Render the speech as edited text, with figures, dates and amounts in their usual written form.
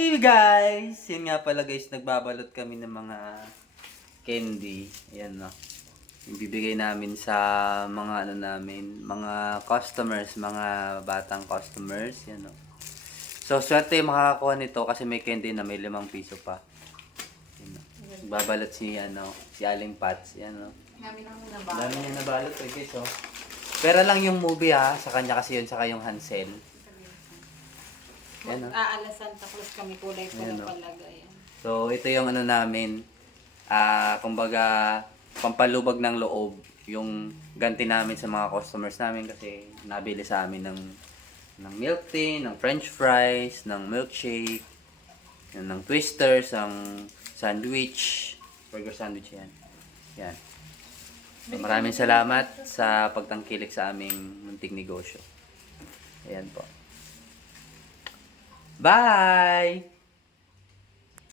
Hey guys! Yun nga pala guys, nagbabalot kami ng mga candy. Ayan no. Ibibigay namin sa mga mga customers, mga batang customers. Yan no. So, swerte yung makakakuha nito kasi may candy na may 5 piso pa. Yan no. Nagbabalot si Aling Pats. Yan no. Dami lang Dami nabalot. niya nabalot guys oh. Pero lang yung movie ha, sa kanya kasi yun, saka yung Hansel. Yan, no? Mag-aala Santa Cruz kami, kulay pula Ayan, no? palagay. So, ito yung namin, kumbaga, pampalubag ng loob, yung ganti namin sa mga customers namin kasi nabili sa amin ng milk tea, ng french fries, ng milkshake, ng twisters, ng sandwich, burger sandwich yan. Yan. So, maraming salamat sa pagtangkilik sa aming munting negosyo. Ayan po. Bye!